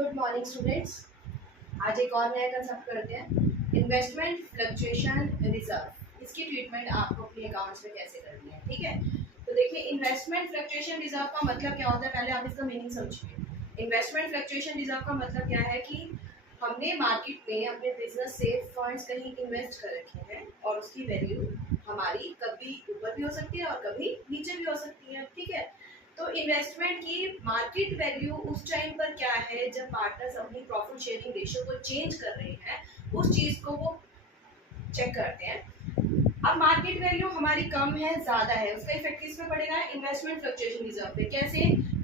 Good morning students. आज एक और नया कंसेप्ट करते हैं, इन्वेस्टमेंट फ्लक्चुएशन रिजर्व। इसकी ट्रीटमेंट आपको अपने अकाउंट्स में कैसे करनी है, ठीक है। तो देखिए, इन्वेस्टमेंट फ्लक्चुएशन रिजर्व का मतलब क्या होता है, पहले आप इसका मीनिंग समझिए। इन्वेस्टमेंट फ्लक्चुएशन रिजर्व का मतलब क्या है कि हमने मार्केट में अपने बिजनेस से फंड्स कहीं इन्वेस्ट कर रखे हैं और उसकी वैल्यू हमारी कभी ऊपर भी हो सकती है और कभी नीचे भी हो सकती है, ठीक है। तो इन्वेस्टमेंट की मार्केट वैल्यू उस टाइम पर क्या है जब पार्टनर्स अपनी प्रॉफिट शेयरिंग रेशियो को चेंज कर रहे हैं, उस चीज को वो चेक करते हैं। अब मार्केट वैल्यू हमारी कम है, ज्यादा है, उसका इफेक्ट किस पे पड़ेगा, इन्वेस्टमेंट फ्लक्चुएशन रिजर्व पे। कैसे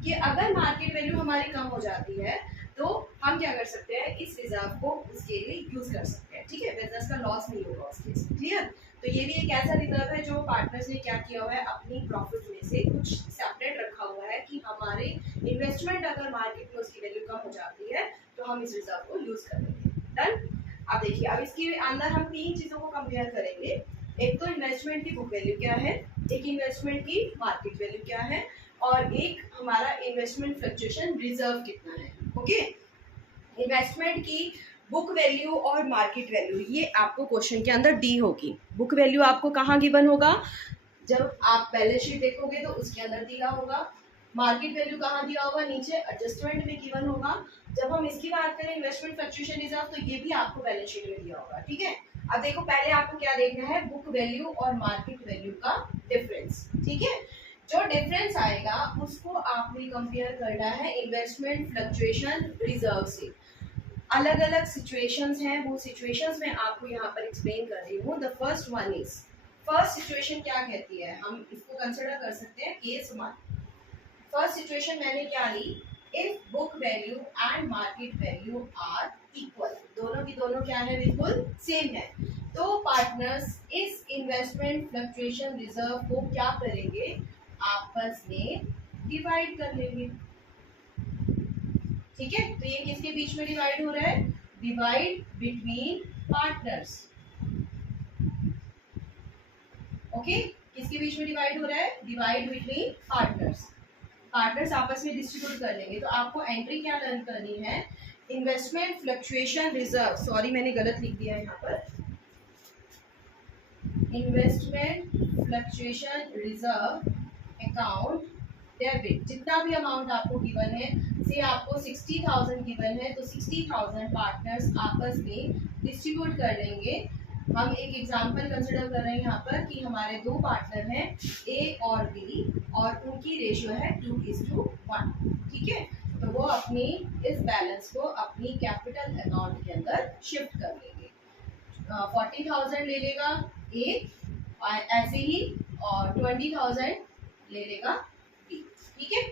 कि अगर मार्केट वैल्यू हमारी कम हो जाती है तो हम क्या कर सकते हैं, इस रिजर्व को उसके लिए यूज कर सकते हैं, ठीक है। बिजनेस का लॉस नहीं होगा उसके लिए, क्लियर। तो ये भी एक ऐसा रिजर्व है जो पार्टनर्स ने क्या किया हुआ है, अपनी प्रॉफिट में से कुछ सेपरेट रखा हुआ है कि हमारे इन्वेस्टमेंट अगर मार्केट में उसकी वैल्यू कम हो जाती है तो हम इस रिजर्व को यूज करेंगे। डन। अब देखिए, अब इसके अंदर हम तीन चीजों को कंपेयर करेंगे। एक तो इन्वेस्टमेंट की बुक वैल्यू क्या है, एक इन्वेस्टमेंट की मार्केट वैल्यू क्या है, और एक हमारा इन्वेस्टमेंट फ्लक्चुएशन रिजर्व कितना है। ओके, इन्वेस्टमेंट की बुक वैल्यू और मार्केट वैल्यू, ये आपको क्वेश्चन के अंदर डी होगी। बुक वैल्यू आपको कहाँ गिवन होगा, जब आप बैलेंस शीट देखोगे तो उसके अंदर दिया होगा। मार्केट वैल्यू कहाँ दिया होगा, नीचे एडजस्टमेंट में गिवन होगा। जब हम इसकी बात करें इन्वेस्टमेंट फ्लक्चुएशन रिजर्व, तो ये भी आपको बैलेंस शीट में दिया होगा, ठीक है। अब देखो, पहले आपको क्या देखना है, बुक वैल्यू और मार्केट वैल्यू का डिफरेंस, ठीक है। जो डिफरेंस आएगा उसको आपने कंपेयर करना है इन्वेस्टमेंट फ्लक्चुएशन रिजर्व से। अलग अलग सिचुएशंस हैं, वो सिचुएशंस मैं आपको यहाँ पर एक्सप्लेन कर रही हूँ। The first one is, first situation क्या कहती है, हम इसको कंसिडर कर सकते हैं केस 1। फर्स्ट सिचुएशन मैंने क्या ली, if book value and market value are equal, दोनों की दोनों क्या है, बिल्कुल सेम है। तो पार्टनर्स इस इन्वेस्टमेंट फ्लक्चुएशन रिजर्व को क्या करेंगे, आपस में डिवाइड कर लेंगे, ठीक है। तो ये किसके बीच में डिवाइड हो रहा है, डिवाइड बिटवीन पार्टनर्स। ओके, किसके बीच में डिवाइड हो रहा है, डिवाइड बिटवीन पार्टनर्स। पार्टनर्स आपस में डिस्ट्रीब्यूट कर लेंगे। तो आपको एंट्री क्या लर्न करनी है, इन्वेस्टमेंट फ्लक्चुएशन रिजर्व, सॉरी मैंने गलत लिख दिया है यहाँ पर, investment fluctuation reserve account debit. जितना भी अमाउंट आपको गिवन है, से आपको 60,000 गिवन है, तो 60,000 पार्टनर्स आपस में डिस्ट्रीब्यूट कर लेंगे। हम एक एग्जांपल कंसिडर कर रहे हैं यहाँ पर कि हमारे दो पार्टनर हैं ए और बी और उनकी रेशियो है 2:1, ठीक है। तो वो अपनी इस बैलेंस को अपनी कैपिटल अकाउंट के अंदर शिफ्ट कर लेंगे। 40,000 ले लेगा ए, ऐसे ही, और 20,000 ले लेगा बी, ठीक है।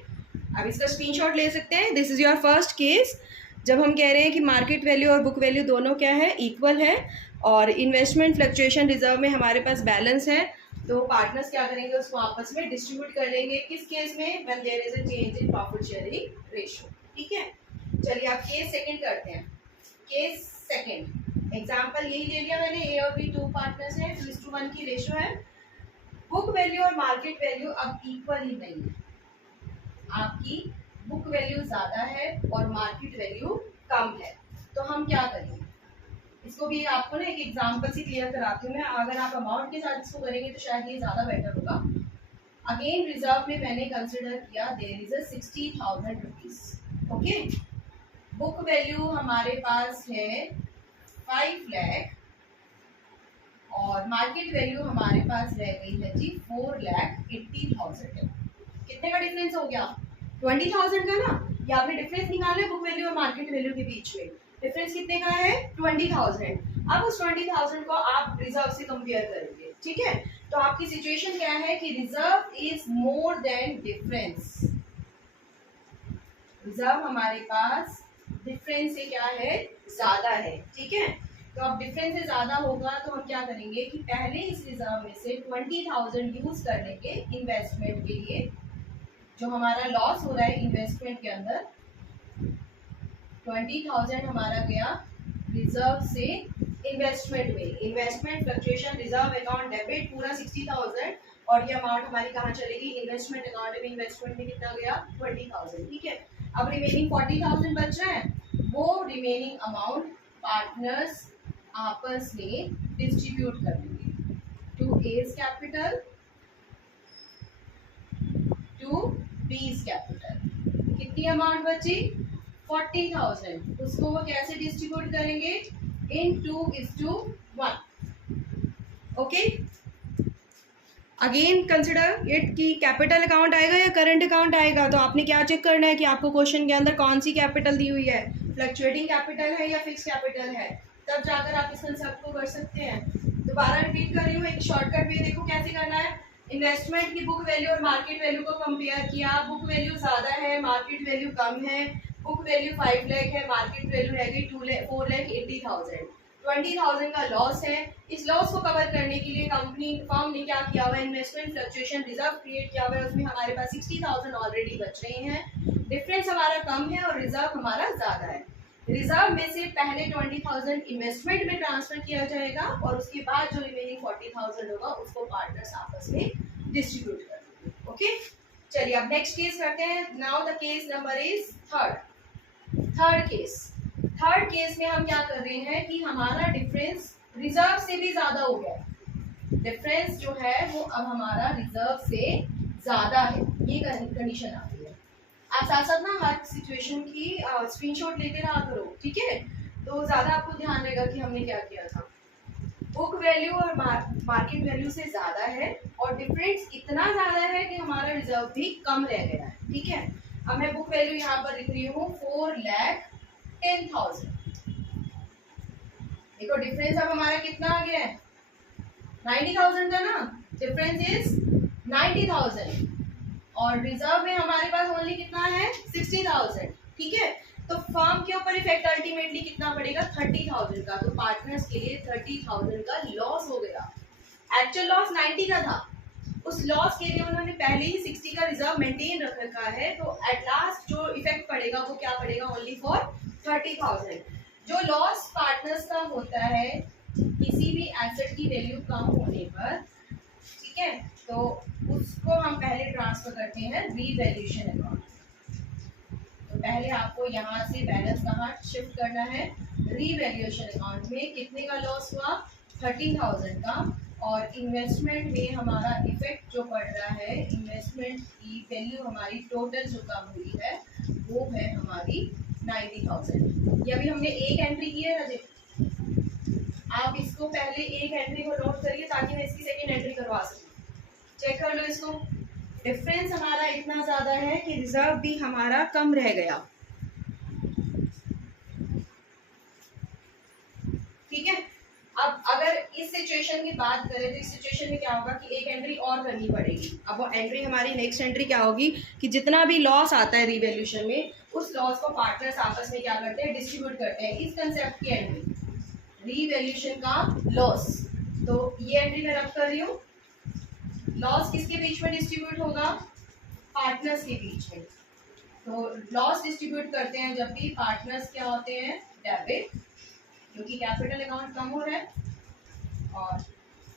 अब इसका स्क्रीनशॉट ले सकते हैं। This is your first case, जब हम कह रहे हैं कि मार्केट वैल्यू और बुक वैल्यू दोनों क्या है, इक्वल है, और इन्वेस्टमेंट फ्लक्चुएशन रिजर्व में हमारे पास बैलेंस है। तो पार्टनर्स क्या करेंगे, उसको आपस में डिस्ट्रीब्यूट कर लेंगे। किस केस में, when there is a change in profit sharing ratio, ठीक है। चलिए आप केस सेकंड करते हैं। केस सेकंड एग्जांपल यही ले लिया मैंने, ए और बी टू पार्टनर्स हैं, 2:1 की रेशियो है। बुक वैल्यू और मार्केट वैल्यू अब इक्वल ही नहीं है, आपकी बुक वैल्यू ज्यादा है और मार्केट वैल्यू कम है। तो हम क्या करेंगे, इसको भी आपको ना एक एग्जांपल से क्लियर कराती हूँ मैं। अगर आप अमाउंट के साथ इसको करेंगे तो शायद ये ज्यादा बेटर होगा। अगेन रिजर्व में मैंने कंसिडर किया there is a 60,000 rupees, okay. Book value हमारे पास है 5 लाख और मार्केट वैल्यू हमारे पास रह गई है जी 4,80,000। कितने का डिफरेंस हो गया, 20,000 का ना। ये आपने डिफरेंस निकाला है बुक वैल्यू और मार्केट वैल्यू के बीच में। डिफरेंस कितने का है, 20,000। अब उस 20,000 को आप रिजर्व से कंपेयर करेंगे, ठीक है। तो आपकी सिचुएशन क्या है कि reserve is more than difference. Reserve हमारे पास डिफरेंस से क्या है, ज्यादा है, ठीक है। तो अब डिफरेंस से ज्यादा होगा तो हम क्या करेंगे कि पहले इस रिजर्व में से 20,000 यूज कर लेंगे इन्वेस्टमेंट के लिए। जो हमारा लॉस हो रहा है इन्वेस्टमेंट के अंदर, 20,000 हमारा गया रिजर्व से इन्वेस्टमेंट में। Investment fluctuation reserve account debit पूरा 60,000, और ये अमाउंट हमारी कहाँ चलेगी, इन्वेस्टमेंट अकाउंट में। इन्वेस्टमेंट में कितना गया, 20,000, ठीक है। अब रिमेनिंग 40,000 बच रहा है, वो रिमेनिंग अमाउंट पार्टनर्स आपस में डिस्ट्रीब्यूट कर देंगे to A's capital to B's capital. कितनी अमाउंट बची? 40,000। उसको वो कैसे डिस्ट्रीब्यूट करेंगे? In 2:1। Okay, again consider it कि कैपिटल अकाउंट आएगा या करंट अकाउंट आएगा। तो आपने क्या चेक करना है कि आपको क्वेश्चन के अंदर कौन सी कैपिटल दी हुई है, फ्लक्चुएटिंग कैपिटल है या फिक्स कैपिटल है, तब जाकर आप इस कंसेप्ट को कर सकते हैं। दोबारा रिपीट कर रही हूँ, एक शॉर्टकट वे देखो कैसे करना है। इन्वेस्टमेंट की बुक वैल्यू और मार्केट वैल्यू को कंपेयर किया, बुक वैल्यू ज्यादा है, मार्केट वैल्यू कम है। बुक वैल्यू 5 लाख है, मार्केट वैल्यू है 4,80,000। 20,000 का लॉस है। इस लॉस को कवर करने के लिए कंपनी फर्म ने क्या किया हुआ है, इन्वेस्टमेंट फ्लक्चुएशन रिजर्व क्रिएट किया हुआ है। उसमें हमारे पास 60,000 ऑलरेडी बच रहे हैं। डिफरेंस हमारा कम है और रिजर्व हमारा ज्यादा है। रिजर्व में से पहले 20,000 इन्वेस्टमेंट में ट्रांसफर किया जाएगा और उसके बाद जो रिमेनिंग 40,000 होगा उसको पार्टनर्स आपस में डिस्ट्रीब्यूट कर देंगे। ओके, चलिए अब नेक्स्ट केस करते हैं। Now the case number is third case में हम क्या कर रहे हैं कि हमारा डिफरेंस रिजर्व से भी ज्यादा हो गया। डिफरेंस जो है वो अब हमारा रिजर्व से ज्यादा है, ये कंडीशन आ गई है। आप साथ साथ ना हर सिचुएशन की स्क्रीनशॉट लेते रहा करो, ठीक है? तो ज्यादा आपको ध्यान रहेगा कि हमने क्या किया था। बुक वैल्यू और मार्केट वैल्यू से ज्यादा है और डिफरेंस इतना ज्यादा है कि हमारा रिजर्व भी कम रह गया है, ठीक है? अब मैं बुक वैल्यू यहाँ पर लिख रही हूँ 4,10,000। देखो डिफरेंस अब हमारा कितना आ गया है, 90,000 का ना। डिफरेंस इज 90,000 और रिजर्व में हमारे पास ओनली कितना है, 60,000, ठीक है? तो फर्म के ऊपर इफेक्ट अल्टीमेटली कितना पड़ेगा, 30,000 का। तो पार्टनर्स के लिए 30,000 का लॉस हो गया। एक्चुअल लॉस 90 का था, उस लॉस के लिए उन्होंने पहले ही 60 का रिजर्व मेंटेन रख रखा है। तो एट लास्ट जो इफेक्ट पड़ेगा वो क्या पड़ेगा, ओनली फॉर 30,000। जो लॉस पार्टनर्स का होता है किसी भी एसेट की वैल्यू कम होने पर, ठीक है, तो उसको हम पहले ट्रांसफर करते हैं रीवैल्यूएशन अकाउंट। तो पहले आपको यहाँ से बैलेंस कहाँ शिफ्ट करना है, रीवैल्यूएशन अकाउंट में। कितने का लॉस हुआ, 30,000 का। और इन्वेस्टमेंट में हमारा इफेक्ट जो पड़ रहा है, इन्वेस्टमेंट की वैल्यू हमारी टोटल जो कम हुई है वो है हमारी 90,000। ये अभी हमने एक एंट्री की है राजे, आप इसको पहले एक एंट्री को नोट करिए ताकि मैं इसकी सेकेंड एंट्री करवा सकूँ। चेक कर लो इसको। डिफरेंस हमारा इतना ज्यादा है कि रिजर्व भी हमारा कम रह गया, ठीक है? अब अगर इस सिचुएशन की बात करें तो इस सिचुएशन में क्या होगा कि एक एंट्री और करनी पड़ेगी। अब वो एंट्री हमारी नेक्स्ट एंट्री क्या होगी कि जितना भी लॉस आता है रीवैल्यूएशन में, उस लॉस को पार्टनर्स आपस में क्या करते हैं, डिस्ट्रीब्यूट करते हैं। इस कंसेप्ट की एंट्री रीवैल्यूएशन का लॉस, तो ये एंट्री मैं रख कर रही हूँ। लॉस किसके बीच में डिस्ट्रीब्यूट होगा, पार्टनर्स के बीच में। तो लॉस डिस्ट्रीब्यूट करते हैं जब भी पार्टनर्स क्या होते हैं, डेबिट, क्योंकि कैपिटल अकाउंट कम हो रहा है, और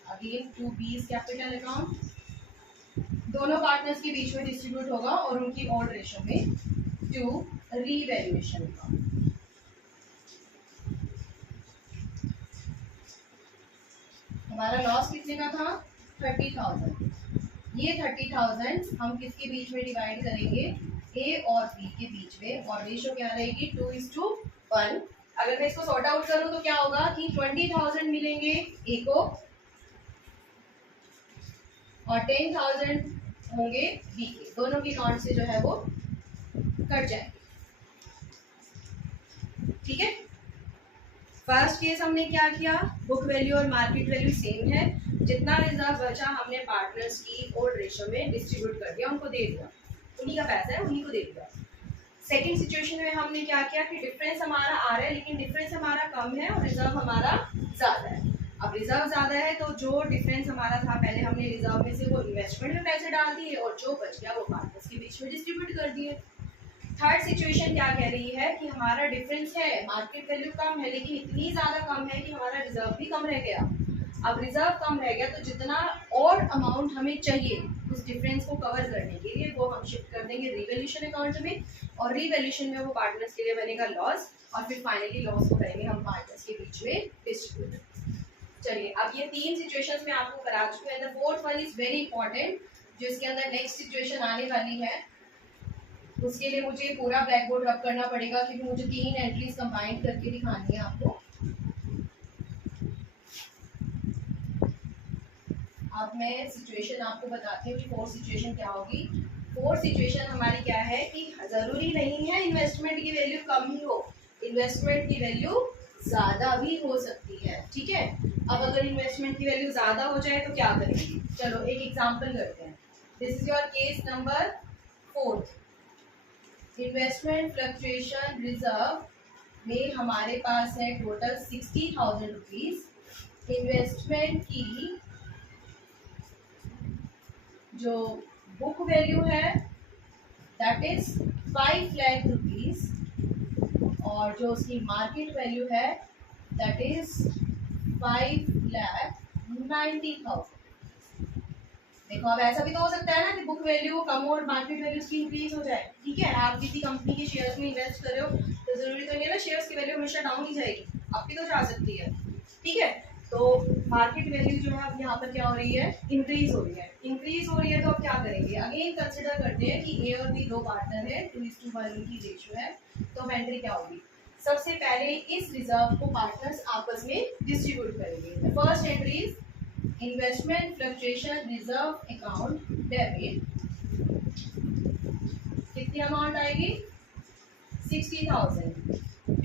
again to B's capital account, दोनों पार्टनर्स के बीच में डिस्ट्रीब्यूट होगा और उनकी ऑड रेशो में टू रीवैल्यूएशन अकाउंट। हमारा लॉस कितने का था, 30,000। ये 30,000 हम किसके बीच में डिवाइड करेंगे, ए और बी के बीच में, और रेशो क्या रहेगी, 2:1। अगर मैं इसको सॉर्ट आउट करूं तो क्या होगा कि 20,000 मिलेंगे ए को और 10,000 होंगे बी के। दोनों की अकाउंट से जो है वो कट जाएंगे, ठीक है? फर्स्ट केस हमने क्या किया, बुक वैल्यू और मार्केट वैल्यू सेम है। जितना रिजर्व बचा हमने पार्टनर्स की ऑड रेशो में डिस्ट्रीब्यूट कर दिया, उनको दे दिया, उन्हीं का पैसा है उन्हीं को दे दिया। सेकेंड सिचुएशन में हमने क्या किया कि डिफरेंस हमारा आ रहा है लेकिन डिफरेंस हमारा कम है और रिजर्व हमारा ज्यादा है। अब रिजर्व ज्यादा है तो जो डिफरेंस हमारा था, पहले हमने रिजर्व में से वो इन्वेस्टमेंट में पैसे डाल दिए और जो बच गया वो पार्टनर्स के बीच में डिस्ट्रीब्यूट कर दिए। थर्ड सिचुएशन क्या कह रही है कि हमारा डिफरेंस है, मार्केट वैल्यू कम है लेकिन इतनी ज्यादा कम है कि हमारा रिजर्व भी कम रह गया। अब रिजर्व कम रह गया तो जितना और अमाउंट हमें चाहिए उस डिफरेंस को कवर करने के लिए वो हम शिफ्ट कर देंगे रिवैल्यूएशन अकाउंट में, और रिवैल्यूएशन में वो पार्टनर्स के लिए बनेगा लॉस, और फिर फाइनली लॉस को करेंगे हम पार्टनर्स के बीच में डिस्ट्रीब्यूट। चलिए, अब ये 3 सिचुएशंस में आपको करा चुके हैं। The fourth one is very important, जो इसके अंदर नेक्स्ट सिचुएशन आने वाली है उसके लिए मुझे पूरा ब्लैक बोर्ड रब करना पड़ेगा, क्योंकि मुझे 3 एंट्रीज कंबाइन करके दिखानी है आपको। अब मैं सिचुएशन आपको बताती हूँ कि 4th सिचुएशन क्या होगी। 4th सिचुएशन हमारी क्या है कि जरूरी नहीं है इन्वेस्टमेंट की वैल्यू कम ही हो, इन्वेस्टमेंट की वैल्यू ज्यादा भी हो सकती है। ठीक है, अब अगर इन्वेस्टमेंट की वैल्यू ज्यादा हो जाए तो क्या करेंगे, चलो एक एग्जांपल करते हैं। This is your case number 4th। Investment fluctuation reserve में हमारे पास है टोटल 60,000 रुपीज। इन्वेस्टमेंट की जो बुक वैल्यू है दैट इज 5 लाख रुपीज, और जो उसकी मार्केट वैल्यू है दैट इज 5,90,000। देखो, अब ऐसा भी तो हो सकता है ना कि बुक वैल्यू कम और मार्केट वैल्यू उसकी इंक्रीज हो जाए। ठीक है, आप किसी कंपनी के शेयर्स में इन्वेस्ट कर रहे हो तो जरूरी तो नहीं है ना शेयर्स की वैल्यू हमेशा डाउन ही जाएगी, अप भी तो जा सकती है। ठीक है, तो मार्केट वैल्यू जो है अब यहाँ पर क्या हो रही है, इंक्रीज हो रही है। इंक्रीज हो रही है तो अब क्या करेंगे, अगेन कंसिडर करते हैं कि ए और बी दो पार्टनर है, 2:1 की रेशियो है, तो एंट्री क्या होगी। सबसे पहले इस रिजर्व को पार्टनर्स आपस में डिस्ट्रीब्यूट करेंगे। First entry is investment fluctuation reserve account debit. कितनी अमाउंट आएगी, 60,000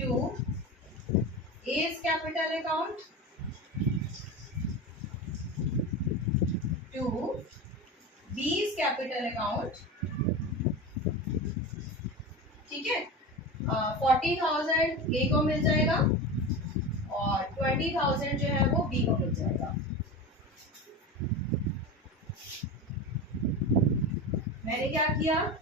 to A's capital account to B's capital account. ठीक है, 40,000 ए को मिल जाएगा और 20,000 जो है वो बी को मिल जाएगा। मैंने क्या किया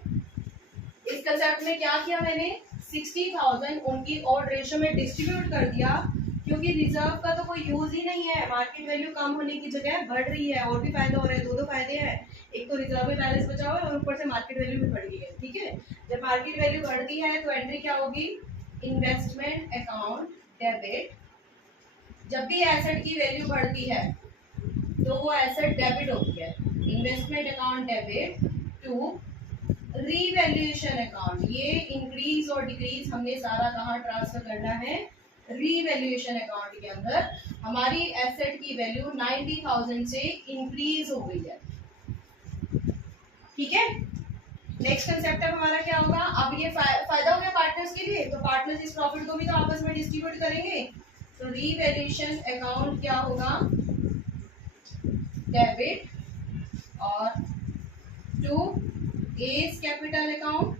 इस कंसेप्ट में, क्या किया मैंने 60,000 उनकी और रेशो में डिस्ट्रीब्यूट कर दिया, क्योंकि रिजर्व का तो कोई यूज ही नहीं है, मार्केट वैल्यू कम होने की जगह बढ़ रही है, और भी फायदा हो रहा है। दो फायदे हैं, एक तो रिजर्व में बैलेंस बचा हुआ है और ऊपर से मार्केट वैल्यू भी बढ़ गई है। ठीक है, जब मार्केट वैल्यू बढ़ती है तो एंट्री क्या होगी, इन्वेस्टमेंट अकाउंट डेबिट। जब भी एसेट की वैल्यू बढ़ती है तो वो एसेट डेबिट होती है। Investment account debit to revaluation account. ये इंक्रीज और डिक्रीज हमने सारा कहाँ ट्रांसफर करना है, रीवैल्यूएशन अकाउंट के अंदर। हमारी एसेट की वैल्यू 90,000 से इंक्रीज हो गई है। ठीक है, नेक्स्ट कंसेप्ट अब हमारा क्या होगा, अब ये फायदा हो गया पार्टनर्स के लिए, तो पार्टनर्स इस प्रॉफिट को भी तो आपस में डिस्ट्रीब्यूट करेंगे। तो रीवैल्यूएशन अकाउंट क्या होगा, डेबिट, और to A's capital account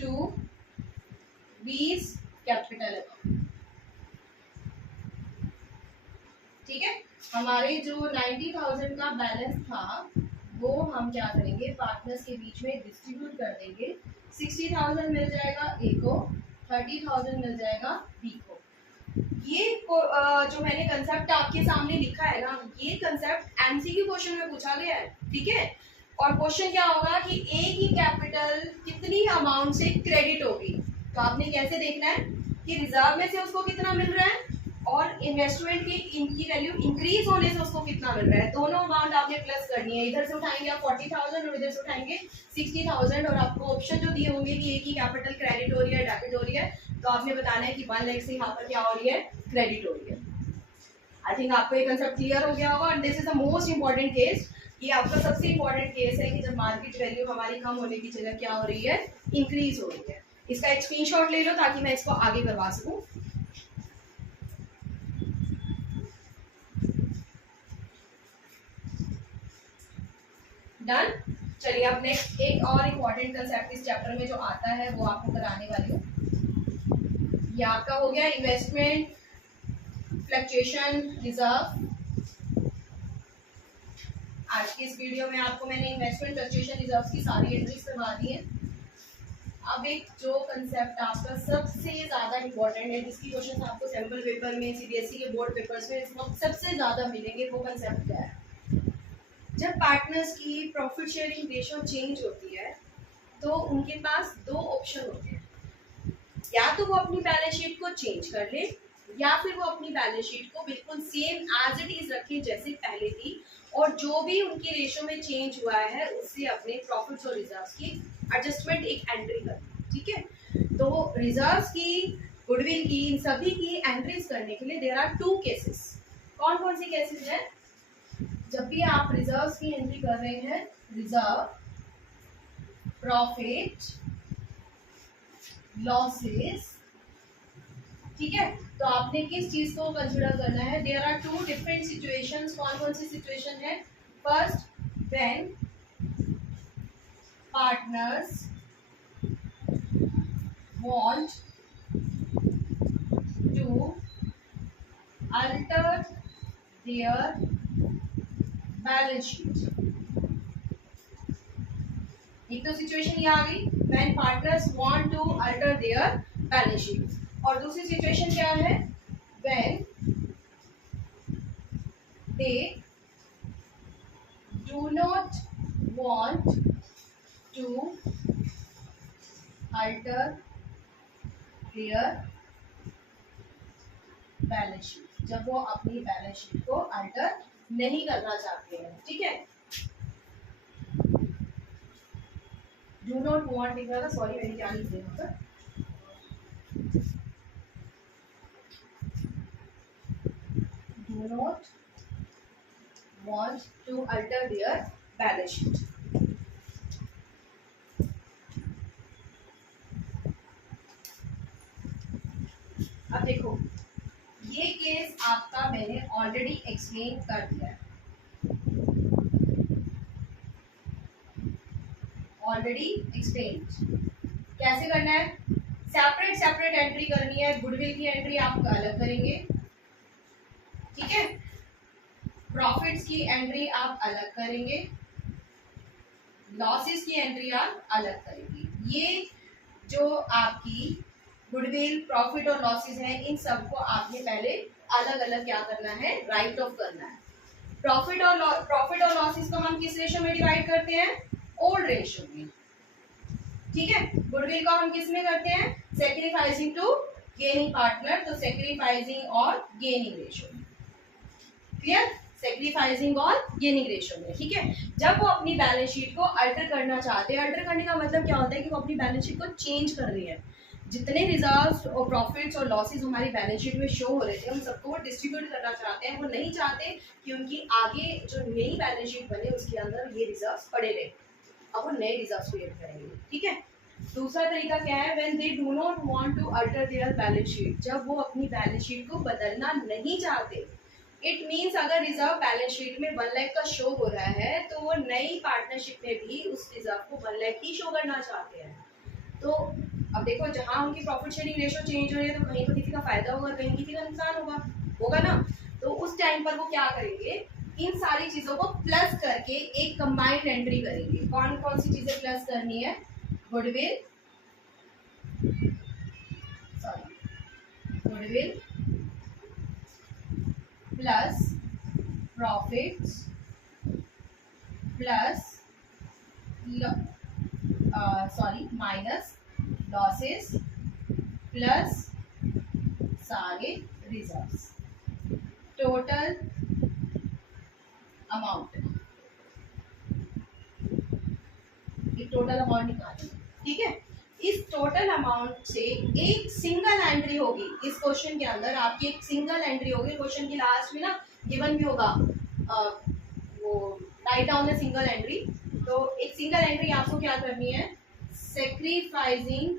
to B's capital account. ठीक है, हमारे जो 90,000 का बैलेंस था वो हम क्या करेंगे, पार्टनर्स के बीच में डिस्ट्रीब्यूट कर देंगे। 60,000 मिल जाएगा ए को, 30,000 मिल जाएगा बी को। ये जो मैंने कंसेप्ट आपके सामने लिखा है ना, ये कंसेप्ट एमसीक्यू क्वेश्चन में पूछा गया है। ठीक है, और क्वेश्चन क्या होगा कि ए की कैपिटल कितनी अमाउंट से क्रेडिट होगी। तो आपने कैसे देखना है कि रिजर्व में से उसको कितना मिल रहा है और इन्वेस्टमेंट की इनकी वैल्यू इंक्रीज होने से उसको कितना मिल रहा है। दोनों अमाउंट आपने प्लस करनी है, इधर से उठाएंगे आप 40,000 और इधर से उठाएंगे 60,000, और आपको ऑप्शन जो दिए होंगे कि ए की कैपिटल क्रेडिट हो रही है डेबिट हो रही है, तो आपने बताना है कि 1 लाख से यहाँ पर क्या हो रही है, क्रेडिट हो रही है। आई थिंक आपको ये कंसेप्ट क्लियर हो गया होगा। And this is the most important case, ये आपका सबसे इंपॉर्टेंट केस है कि जब मार्केट वैल्यू हमारी कम होने की जगह क्या हो रही है, इंक्रीज हो रही है। इसका एक स्क्रीनशॉट ले लो ताकि मैं इसको आगे करवा सकूं। डन। चलिए, अब नेक्स्ट एक और इम्पॉर्टेंट कंसेप्ट इस चैप्टर में जो आता है वो आपको कराने वाली हूँ। ये आपका हो गया इन्वेस्टमेंट फ्लक्चुएशन रिजर्व। आज की इस वीडियो में आपको मैंने इन्वेस्टमेंट फ्लक्चुएशन रिजर्व की सारी एंट्रीज करवा दी है। अब एक जो कंसेप्ट आपका सबसे ज्यादा इंपॉर्टेंट है, जिसकी क्वेश्चन आपको सैम्पल पेपर में, सीबीएसई के बोर्ड पेपर्स में इस वक्त सबसे ज्यादा मिलेंगे, वो कंसेप्ट क्या है? जब पार्टनर्स की प्रॉफिट शेयरिंग रेशो चेंज होती है तो उनके पास दो ऑप्शन होते हैं, या तो वो अपनी बैलेंस शीट को चेंज कर ले, या फिर वो अपनी बैलेंस शीट को बिल्कुल सेम एज इट इज रखे जैसे पहले थी, और जो भी उनकी रेशो में चेंज हुआ है उससे अपने प्रॉफिट्स और रिजर्व्स की एडजस्टमेंट एक एंट्री कर, ठीक है। तो रिजर्व्स की, गुडविल की, इन सभी की एंट्रीज करने के लिए देयर आर टू केसेस। कौन कौन सी केसेस है? जब भी आप रिजर्व्स की एंट्री कर रहे हैं, रिजर्व, प्रॉफिट, लॉसेस, ठीक है, तो आपने किस चीज को कंसिडर करना है? There are two different situations. कौन कौन सी सिचुएशन है? First, when partners want to alter their balance sheet. एक तो सिचुएशन ये आ गई, when partners want to alter their balance sheet, और दूसरी सिचुएशन क्या है? When they do not want to alter their balance sheet, जब वो अपनी बैलेंस शीट को अल्टर नहीं करना चाहते हैं, ठीक है। डू नॉट वांट लिखा था, सॉरी मैंने क्या लिख दिया, do not want to alter their balance sheet. अब देखो, ये केस आपका मैंने ऑलरेडी एक्सप्लेन कर दिया है, ऑलरेडी एक्सप्लेन। कैसे करना है? सेपरेट सेपरेट एंट्री करनी है। गुडविल की एंट्री आप अलग करेंगे, ठीक है, प्रॉफिट्स की एंट्री आप अलग करेंगे, लॉसेस की एंट्री आप अलग करेंगे। ये जो आपकी गुडविल, प्रॉफिट और लॉसेस हैं, इन सबको आपने पहले अलग अलग क्या करना है? राइट ऑफ करना है। प्रॉफिट और लॉसेस को हम किस रेशो में डिवाइड करते हैं? ओल्ड रेशो में, ठीक है। गुडविल को हम किस में करते हैं? सेक्रीफाइसिंग टू गेनिंग पार्टनर, तो सेक्रीफाइसिंग और गेनिंग रेशो में, क्लियर? सेक्रीफाइसिंग और गेनिंग रेशो में, ठीक है। जब वो अपनी बैलेंस शीट को अल्टर करना चाहते हैं, अल्टर करने का मतलब क्या होता है कि वो अपनी बैलेंस शीट को चेंज कर रही है। जितने रिजर्व्स और प्रॉफिट्स और लॉसेस हमारी बैलेंस शीट में शो हो रहे थे, हम सबको वो डिस्ट्रीब्यूट करना चाहते हैं। वो नहीं चाहते कि उनकी आगे जो नई बैलेंस शीट बने उसके अंदर ये रिजर्व्स पड़े रहे, अब वो नए रिजर्व्स क्रिएट करेंगे, ठीक है। दूसरा तरीका क्या है? When they do not want to alter their balance sheet, जब वो अपनी बैलेंस शीट को बदलना नहीं चाहते। इट मीन्स अगर रिजर्व बैलेंस शीट में 1 लाख का शो हो रहा है तो वो नई पार्टनरशिप में भी उस रिजर्व को 1 लाख ही शो करना चाहते हैं। तो अब देखो, जहां उनकी प्रॉफिट शेयरिंग रेशो चेंज हो रही है तो कहीं तो किसी का फायदा होगा, कहीं किसी का नुकसान होगा ना। तो उस टाइम पर वो क्या करेंगे? इन सारी चीजों को प्लस करके एक कंबाइंड एंट्री करेंगे। कौन कौन सी चीजें प्लस करनी है? Goodwill, goodwill plus profits plus minus losses plus सारे रिजर्व्स, टोटल अमाउंट, एक टोटल अमाउंट निकालेंगे, ठीक है। इस टोटल अमाउंट से एक सिंगल एंट्री होगी इस क्वेश्चन के अंदर, आपकी एक सिंगल एंट्री होगी। क्वेश्चन की लास्ट में ना गिवन भी होगा, वो write down the single entry. तो एक सिंगल एंट्री आपको क्या करनी है? Sacrificing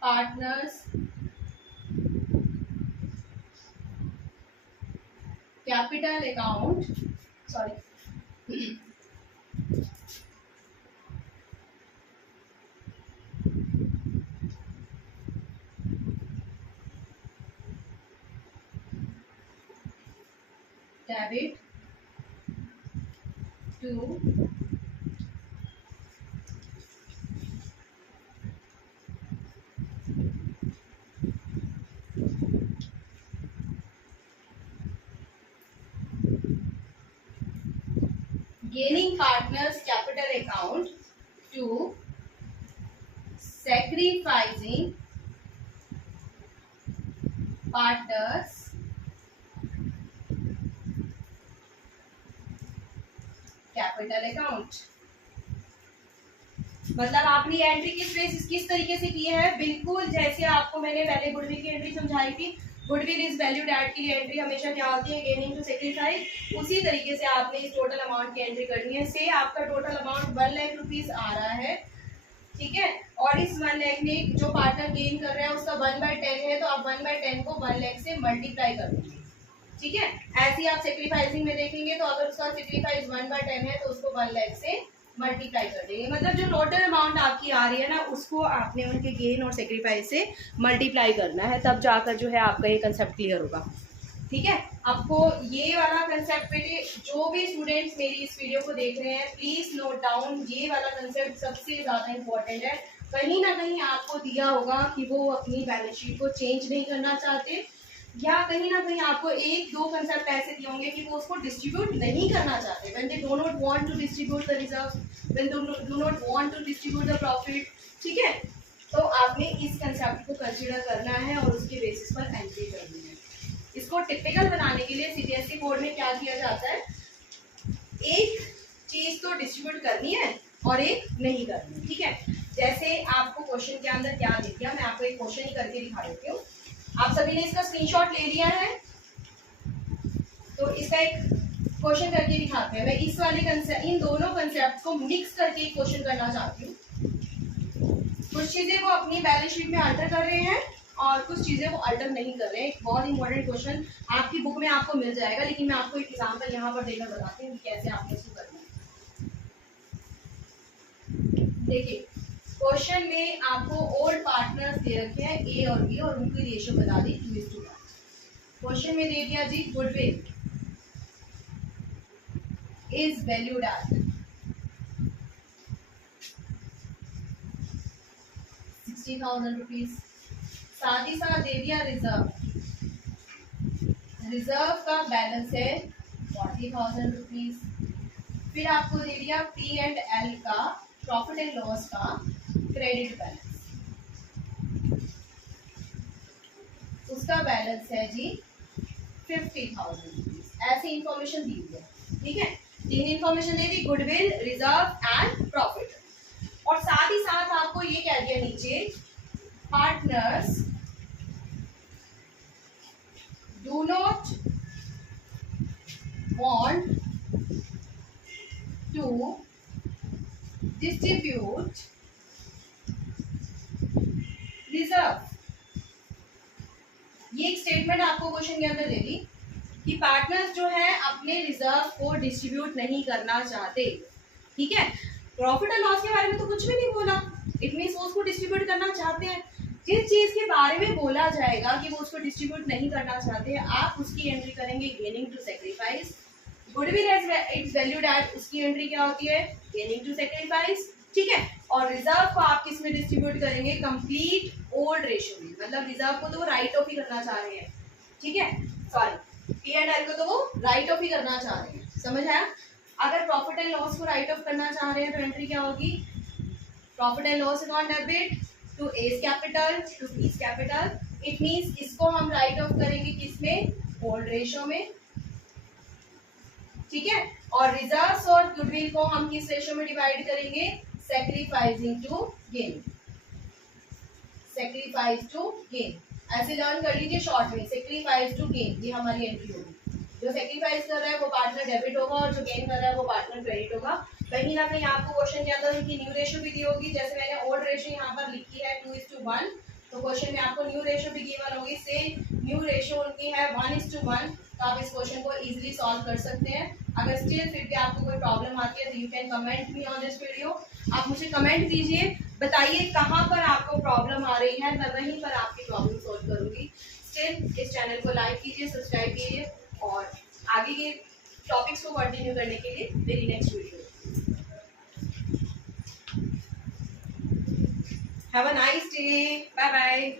partners capital account, sorry, debit to gaining partners capital account to sacrificing partners capital account. मतलब आपने एंट्री किस तरीके से की है, बिल्कुल जैसे आपको मैंने पहले गुडविल की एंट्री समझाई थी। गुडविल इज वैल्यूड एट के लिए एंट्री हमेशा क्या होती है, गेनिंग टू सेक्रीफाइस। उसी तरीके से आपने इस टोटल अमाउंट की एंट्री करनी है। से आपका टोटल अमाउंट 1 लाख रुपीज आ रहा है, ठीक है, और इस 1 लाख में जो पार्टनर गेन कर रहा है उसका 1/10 है, तो आप 1/10 को 1 लाख से मल्टीप्लाई कर देंगे, ठीक है। ऐसे ही आप सेक्रीफाइसिंग में देखेंगे तो अगर उसका सेक्रीफाइस 1/10 है तो उसको 1 लाख से मल्टीप्लाई कर देंगे। मतलब जो टोटल अमाउंट आपकी आ रही है ना, उसको आपने उनके गेन और सेक्रीफाइस से मल्टीप्लाई करना है, तब जाकर जो है आपका ये कंसेप्ट क्लियर होगा, ठीक है। आपको ये वाला कंसेप्ट बेटे, जो भी स्टूडेंट्स मेरी इस वीडियो को देख रहे हैं प्लीज नोट डाउन, ये वाला कंसेप्ट सबसे ज्यादा इंपॉर्टेंट है। कहीं ना कहीं आपको दिया होगा कि वो अपनी बैलेंस शीट को चेंज नहीं करना चाहते, या कहीं ना कहीं आपको 1-2 कंसेप्ट ऐसे दिए होंगे कि वो उसको डिस्ट्रीब्यूट नहीं करना चाहते, when they do not want to distribute the reserves, when they do not want to distribute the profit, ठीक है। तो आपने इस कंसेप्ट को कंसीडर करना है और उसके बेसिस पर एंट्री करनी है। इसको टिपिकल बनाने के लिए सीबीएसई बोर्ड में क्या किया जाता है, एक चीज तो डिस्ट्रीब्यूट करनी है और एक नहीं करनी है, ठीक है। जैसे आपको क्वेश्चन के अंदर क्या दे दिया, मैं आपको एक क्वेश्चन ही करके दिखा देती हूँ। आप सभी ने इसका स्क्रीनशॉट ले लिया है, तो इसका एक क्वेश्चन करके दिखाते हैं। मैं इस वाले कंसेप्ट, इन दोनों कंसेप्ट को मिक्स करके एक क्वेश्चन करना चाहती हूँ। कुछ चीजें वो अपनी बैलेंस शीट में अल्टर कर रहे हैं और कुछ चीजें वो अल्टर नहीं कर रहे हैं। एक बहुत इंपॉर्टेंट क्वेश्चन आपकी बुक में आपको मिल जाएगा, लेकिन मैं आपको एक एग्जाम्पल यहाँ पर देकर बताती हूँ कैसे आपने इसको करना है। देखिए क्वेश्चन में आपको ओल्ड पार्टनर्स दे रखे हैं ए और बी, और उनकी रेशियो बता दी 2:1। क्वेश्चन में दे दिया जी goodwill is valued at 60,000 rupees. साथ ही साथ दे दिया रिजर्व, रिजर्व का बैलेंस है 40,000 रुपीज। फिर आपको दे दिया पी एंड एल का, प्रॉफिट एंड लॉस का क्रेडिट बैलेंस, उसका बैलेंस है जी 50,000 रुपीज। ऐसी इंफॉर्मेशन दी है, ठीक है। 3 इंफॉर्मेशन दे दी, गुडविल, रिजर्व एंड प्रॉफिट, और साथ ही साथ आपको ये कह दिया नीचे, partners do not want to distribute reserve. ये एक स्टेटमेंट आपको क्वेश्चन के अंदर दे दी कि पार्टनर्स जो है अपने रिजर्व को डिस्ट्रीब्यूट नहीं करना चाहते, ठीक है। प्रॉफिट एंड लॉस के बारे में तो कुछ भी नहीं बोला, इट मींस वो उसको डिस्ट्रीब्यूट करना चाहते हैं। जिस चीज के बारे में बोला जाएगा कि वो उसको डिस्ट्रीब्यूट नहीं करना चाहते, आप उसकी एंट्री करेंगे gaining to sacrifice. Goodwill is valued at, उसकी एंट्री क्या होती है, गेनिंग टू सेक्रीफाइस, ठीक है। और रिजर्व को आप किस में डिस्ट्रीब्यूट करेंगे, कंप्लीट ओल्ड रेशियो में। मतलब रिजर्व को तो वो राइट ऑफ ही करना चाह रहे हैं, ठीक है, सॉरी पी एंड एल को तो वो राइट ऑफ ही करना चाह रहे हैं, समझ आया। अगर प्रॉफिट एंड लॉस को राइट ऑफ करना चाह रहे हैं तो एंट्री क्या होगी, profit and loss account debit to A's capital to B's capital. It means इसको हम राइट ऑफ करेंगे किसमें, ओल्ड रेशियो में, ठीक है। और रिजर्व्स और गुडविल को हम किस रेशियो में डिवाइड करेंगे, sacrificing to gain, sacrifice to gain. ऐसे लर्न कर लीजिए शॉर्ट में, सैक्रिफाइस टू गेन, ये हमारी एंट्री होगी। जो सैक्रिफाइस कर रहा है वो पार्टनर डेबिट होगा और जो गेन कर रहा है वो पार्टनर क्रेडिट होगा। कहीं ना कहीं आपको क्वेश्चन के अंदर उनकी न्यू रेशियो भी दी होगी, जैसे मैंने ओल्ड रेशियो यहाँ पर लिखी है 2:1, तो क्वेश्चन में आपको न्यू रेशियो भी गिवन होगी, से न्यू रेशियो उनकी है 1:1, तो आप इस क्वेश्चन को इजीली सॉल्व कर सकते हैं। अगर स्टिल फिर भी आपको कोई प्रॉब्लम आती है तो you can comment me on this video. आप मुझे कमेंट कीजिए, बताइए कहाँ पर आपको प्रॉब्लम आ रही है, मैं वहीं पर आपकी प्रॉब्लम सॉल्व करूंगी। स्टिल इस चैनल को लाइक कीजिए, सब्सक्राइब कीजिए और आगे के टॉपिक्स को कंटिन्यू करने के लिए मेरी next video. Have a nice day, bye bye.